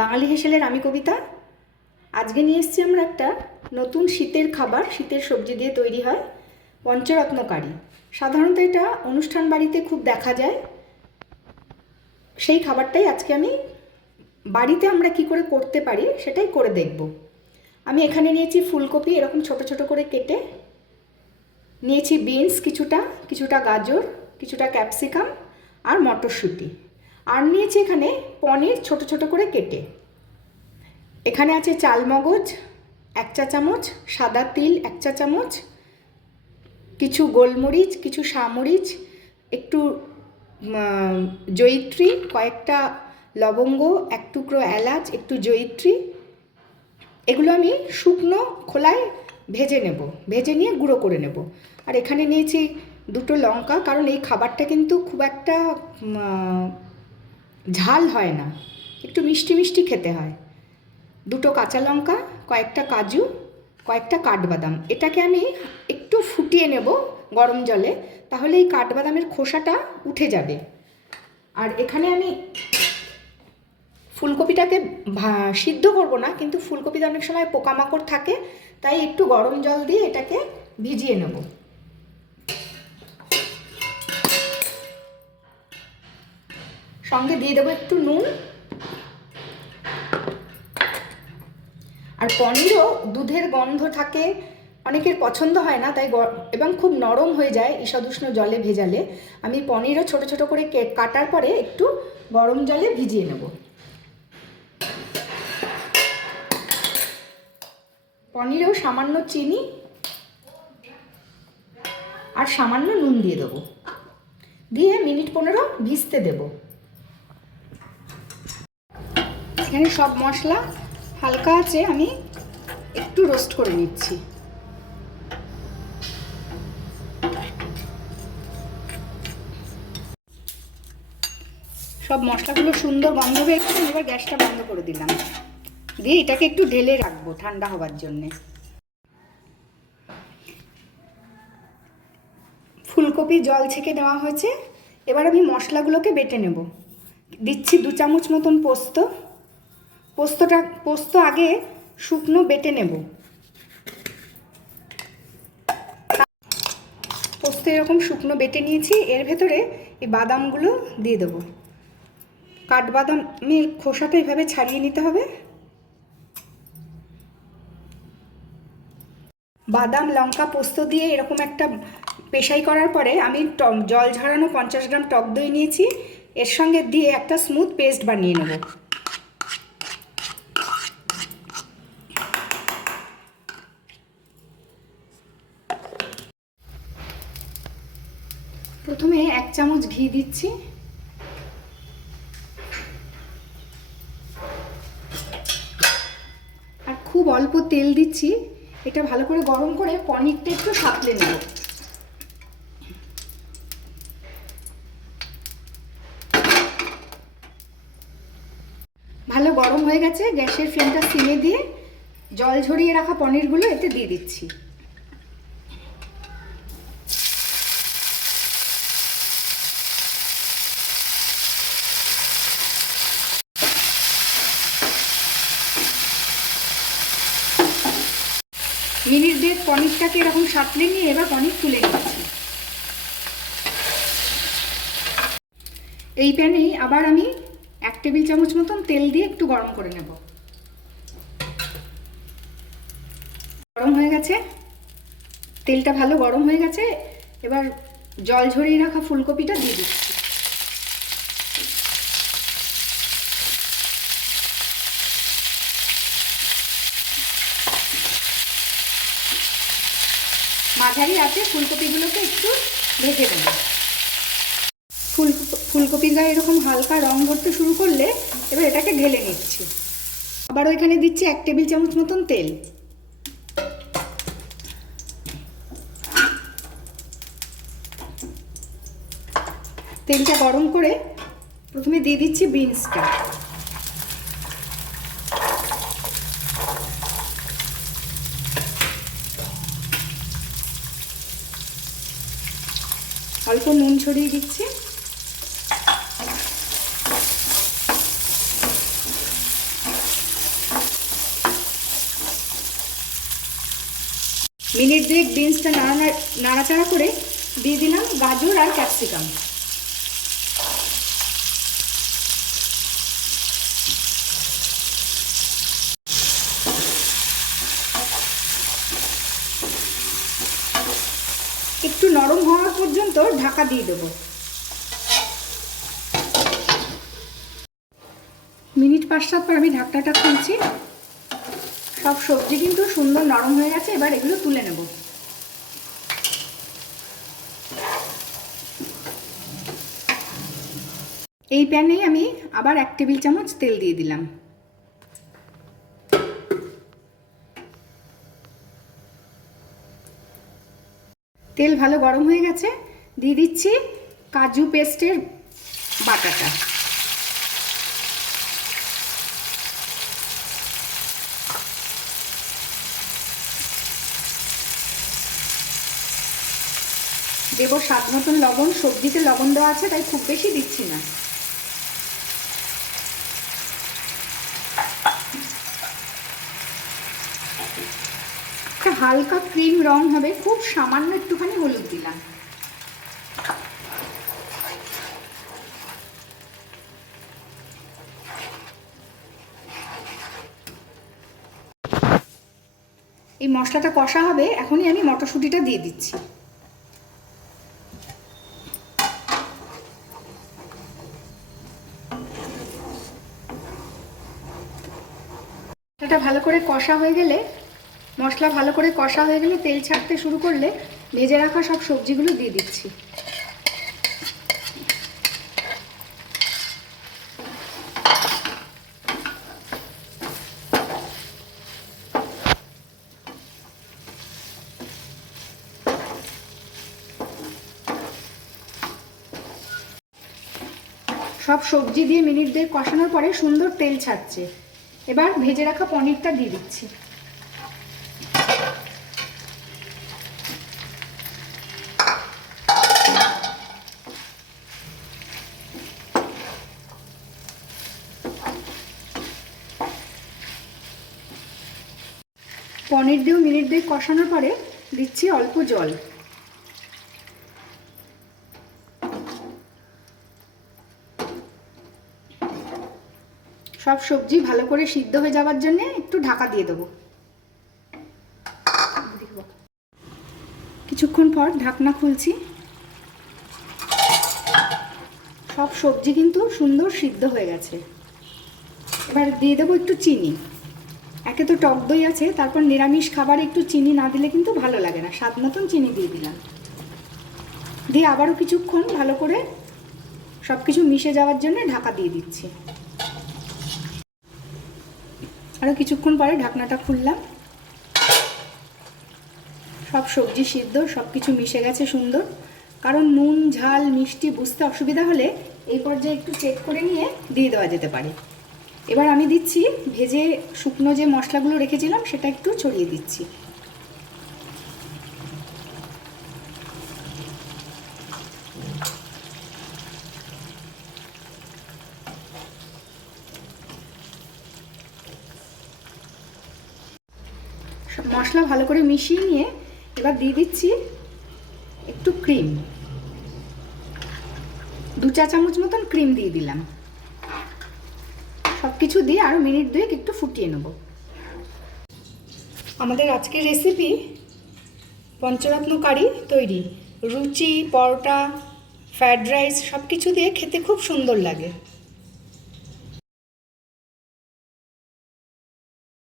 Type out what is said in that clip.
বাঙালি হেসেলের আমি কবিতা। আজকে নিয়ে এসেছি আমরা একটা নতুন শীতের খাবার, শীতের সবজি দিয়ে তৈরি হয়, পঞ্চরত্ন কারি। সাধারণত এটা অনুষ্ঠান বাড়িতে খুব দেখা যায়। সেই খাবারটাই আজকে আমি বাড়িতে আমরা কি করে করতে পারি সেটাই করে দেখব। আমি এখানে নিয়েছি ফুলকপি এরকম ছোট ছোট করে কেটে, নিয়েছি বিনস কিছুটা গাজর, কিছুটা ক্যাপসিকাম আর মটরশুঁটি, আর নিয়েছি এখানে পনির ছোট ছোট করে কেটে। এখানে আছে চালমগজ 1 চা চামচ, সাদা তিল 1 চা চামচ, কিছু গোলমরিচ, কিছু সামরিচ, একটু জয়িত্রী, কয়েকটা লবঙ্গ, 1 টুকরো এলাচ, একটু জয়িত্রী। এগুলো আমি শুকনো খোলায় ভেজে নেব, ভেজে নিয়ে গুঁড়ো করে নেব। আর এখানে নিয়েছি 2টো লঙ্কা, কারণ এই খাবারটা কিন্তু খুব একটা ঝাল হয় না, একটু মিষ্টি মিষ্টি খেতে হয়। 2টো কাঁচা লঙ্কা, কয়েকটা কাজু, কয়েকটা কাঠবাদাম। এটাকে আমি একটু ফুটিয়ে নেব গরম জলে, তাহলে এই কাঠবাদামের খোসাটা উঠে যাবে। আর এখানে আমি ফুলকপিটাকে সিদ্ধ করব না, কিন্তু ফুলকপিতে অনেক সময় পোকামাকড় থাকে, তাই একটু গরম জল দিয়ে এটাকে ভিজিয়ে নেব। সঙ্গে দিয়ে দেবো একটু নুন। আর পনিরও দুধের গন্ধ থাকে, অনেকের পছন্দ হয় না, তাই এবং খুব নরম হয়ে যায় ঈষদুষ্ণ জলে ভেজালে। আমি পনিরও ছোট ছোট করে কাটার পরে একটু গরম জলে ভিজিয়ে নেব। পনিরেও সামান্য চিনি আর সামান্য নুন দিয়ে দেবো, দিয়ে মিনিট 15 ভিজতে দেব। এখানে সব মশলা হালকা আছে, আমি একটু রোস্ট করে নিচ্ছি। সব মশলাগুলো সুন্দর গন্ধ বেরোচ্ছে, এবার গ্যাসটা বন্ধ করে দিলাম, দিয়ে এটাকে একটু ঢেলে রাখবো ঠান্ডা হওয়ার জন্যে। ফুলকপি জল ছেঁকে নেওয়া হয়েছে, এবার আমি মশলাগুলোকে বেটে নেব। দিচ্ছি 2 চামচ মতন পোস্ত। পোস্ত আগে শুকনো বেটে নেব। পোস্ত এরকম শুকনো বেটে নিয়েছি, এর ভেতরে এই বাদামগুলো দিয়ে দেবো। কাঠবাদামের খোসাটা এইভাবে ছাড়িয়ে নিতে হবে। বাদাম, লঙ্কা, পোস্ত দিয়ে এরকম একটা পেশাই করার পরে আমি জল ঝরানো 50 গ্রাম টক দই নিয়েছি, এর সঙ্গে দিয়ে একটা স্মুথ পেস্ট বানিয়ে নেব। প্রথমে 1 চামচ ঘি দিচ্ছি, আর খুব অল্প তেল দিচ্ছি। এটা ভালো করে গরম করে পনিরটা একটু সাঁতলে নেব। ভালো গরম হয়ে গেছে, গ্যাসের ফ্লেমটা সিমে দিয়ে জল ঝরিয়ে রাখা পনিরগুলো এতে দিয়ে দিচ্ছি। মিনিট 1.5 পনিরটাকে এরকম সাঁতলে নিয়ে এবার পনির তুলে নিচ্ছি। এই প্যানেই আবার আমি 1 টেবিল চামচ মতন তেল দিয়ে একটু গরম করে নেব। গরম হয়ে গেছে, তেলটা ভালো গরম হয়ে গেছে, এবার জল ঝরিয়ে রাখা ফুলকপিটা দিয়ে দিচ্ছি। মাঝারি আছে ফুলকপিগুলোকে একটু ভেজে দেব। ফুলকপির গায়ে এরকম হালকা রং ধরতে শুরু করলে এবার এটাকে ঢেলে নিচ্ছি। আবারও এখানে দিচ্ছি 1 টেবিল চামচ মতন তেল। তেলটা গরম করে প্রথমে দিয়ে দিচ্ছি বিনসটা। অল্প নুন ছড়িয়ে দিচ্ছি। মিনিট দুয়েক বিনসটা নাড়াচাড়া করে দিয়ে দিলাম গাজর আর ক্যাপসিকাম। একটু নরম হওয়া পর্যন্ত ঢাকা দিয়ে দেবো। মিনিট 5-7 পর আমি ঢাকনাটা খুলছি। সব সবজি কিন্তু সুন্দর নরম হয়ে গেছে, এবার এগুলো তুলে নেব। এই প্যানে আমি আবার 1 টেবিল চামচ তেল দিয়ে দিলাম। তেল ভালো গরম হয়ে গেছে, দিয়ে দিচ্ছি কাজু পেস্টের বাটাটা। দেবো স্বাদ মতন লবণ। সবজিতে লবণ দেওয়া আছে তাই খুব বেশি দিচ্ছি না। একটা হালকা ক্রিম রং হবে, খুব সামান্য একটুখানি হলুদ দিলাম। এই মশলাটা কষা হবে, এখনই আমি মটরশুঁটিটা দিয়ে দিচ্ছি। মশলাটা ভালো করে কষা হয়ে গেলে তেল ছাড়তে শুরু করলে ভেজে রাখা সব সবজিগুলো দিয়ে দিচ্ছি। সব সবজি দিয়ে মিনিট 2 কষানোর পরে সুন্দর তেল ছাড়ছে। এবার ভেজে রাখা পনিরটা দিয়ে দিচ্ছি। পনির দিয়েও মিনিট 2 কষানোর পরে দিচ্ছি অল্প জল। সব সবজি ভালো করে সিদ্ধ হয়ে যাওয়ার জন্য একটু ঢাকা দিয়ে দেবো। কিছুক্ষণ পর ঢাকনা খুলছি। সব সবজি কিন্তু সুন্দর সিদ্ধ হয়ে গেছে। এবার দিয়ে দেবো একটু চিনি। একে তো টক দই আছে, তারপর নিরামিষ খাবারে একটু চিনি না দিলে কিন্তু ভালো লাগে না। স্বাদ মতন চিনি দিয়ে দিলাম। দিয়ে আবারও কিছুক্ষণ ভালো করে সব কিছু মিশে যাওয়ার জন্য ঢাকা দিয়ে দিচ্ছি। আরও কিছুক্ষণ পরে ঢাকনাটা খুললাম। সব সবজি সিদ্ধ, সব কিছু মিশে গেছে সুন্দর। কারণ নুন ঝাল মিষ্টি বুঝতে অসুবিধা হলে এই পর্যায়ে একটু চেক করে নিয়ে দিয়ে দেওয়া যেতে পারে। এবার আমি দিচ্ছি ভেজে শুকনো যে মশলাগুলো রেখেছিলাম সেটা একটু ছড়িয়ে দিচ্ছি। মশলা ভালো করে মিশিয়ে নিয়ে এবার দিয়ে দিচ্ছি একটু ক্রিম। 2 চা চামচ মতন ক্রিম দিয়ে দিলাম। সব কিছু দিয়ে আরও মিনিট 2 একটু ফুটিয়ে নেব। আমাদের আজকের রেসিপি পঞ্চরত্ন কারি তৈরি। রুচি, পরোটা, ফ্রায়েড রাইস সব কিছু দিয়ে খেতে খুব সুন্দর লাগে।